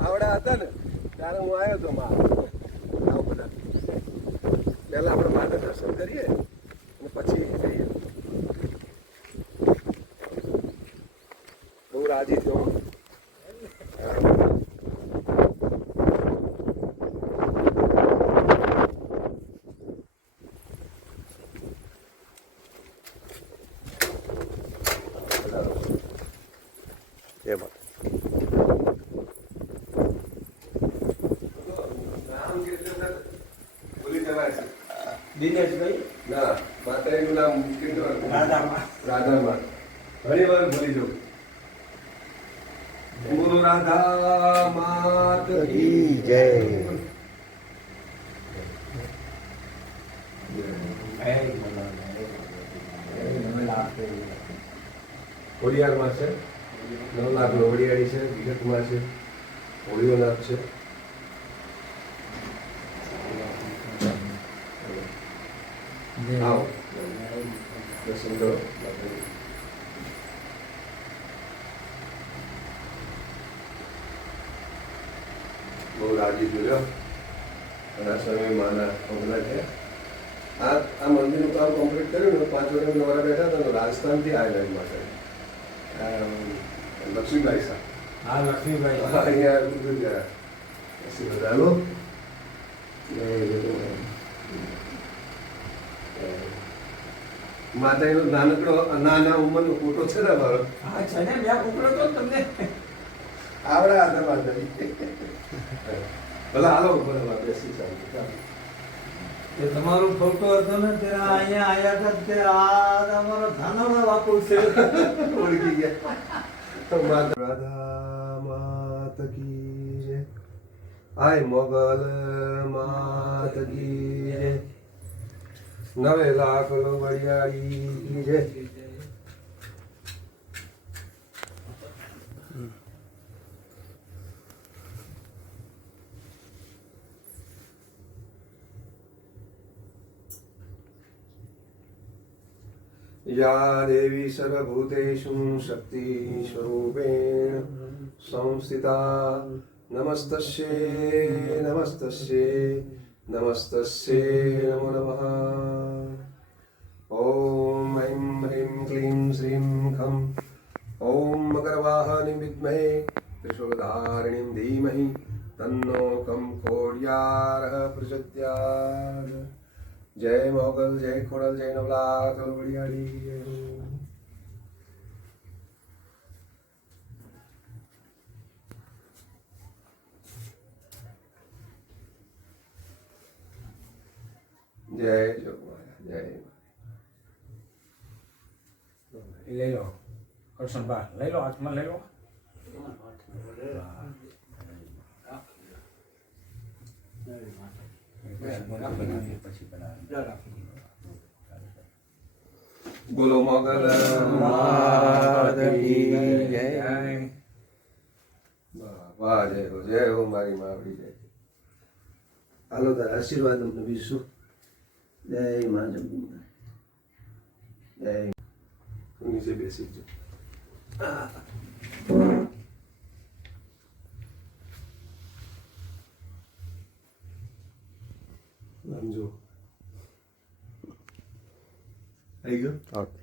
આવડા હતા ને ત્યારે હું આવ્યો હતો માં આવું બધા પહેલા આપણે માતા દર્શન કરીએ અને પછી જઈએ. બહુ રાજી થયો. દિનેશભાઈ ના માતાજીનું નામ રાધામાં ઘણી વાર ભૂલી જાઉં. ગુરુ રાધા માત કી જય. હોડિયારમાં છે, 9 લાખ હોડિયાળી છે, વિગતમાં છે, હોળીઓનાથ છે. આવો દર્શન કરો. બહુ રાજી જોયો અને આ સમય માના પગલા છે. આ મંદિરનું કામ કમ્પ્લીટ કર્યું ને 5 વર્ષ નવરા બેઠા હતા ને રાજસ્થાનથી આવેલા માટે લક્ષ્મીભાઈ સાહેબ. હા લક્ષ્મીભાઈ અહીંયા ગયા ચાલો. માતાજીનો નાનકડો નાના ઉંમરનો ફોટો છે ને મારો. હા છે ને, મેં મોકલ્યો તો તમને. આવડા હતા માતાજી. ભલે હાલો ભલે બેસી ચાલો. એ તમારો ફોટો હતો ને ત્યાં અહીંયા આયા હતા તે આ તમારો ધાનામાં બાપુ છે. ઓળખી ગયા. તો રાધા માત કી જય. આય મોગલ માત કી જય. 9 લાખ વડિયાળી કી જય. या देवी सर्वभूतेषु शक्ति स्वरूपेण संस्थिता नमस्तस्यै नमस्तस्यै नमस्तस्यै नमो नमः. ओम ऐं ह्रीं क्लीं श्रीं खं ओम मकरवाहनि विद्महे त्रिशूलधारिणीं धीमहि तन्नो खं खोडियारः प्रचोदयात्. जय मोगल, जय खोड़ल, जय 9 लाख वडियाળી. જય જોગમાયા જય. લઈ લો કરશનભા, લઈ લો હાથમાં લઈ લો. બોલો મોગલ માત કી જય. વાહ જય હો, જય હો મારી માવડી જય. હાલો તારા આશીર્વાદ અમને બીજું. જય મા જગદંબા જય. નીચે બેસી જ સમજો. આવી ગયો. ઓકે.